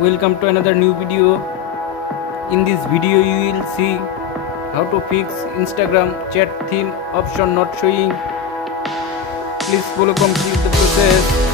Welcome to another new video. In this video you will see how to fix Instagram chat theme option not showing. Please follow complete the process.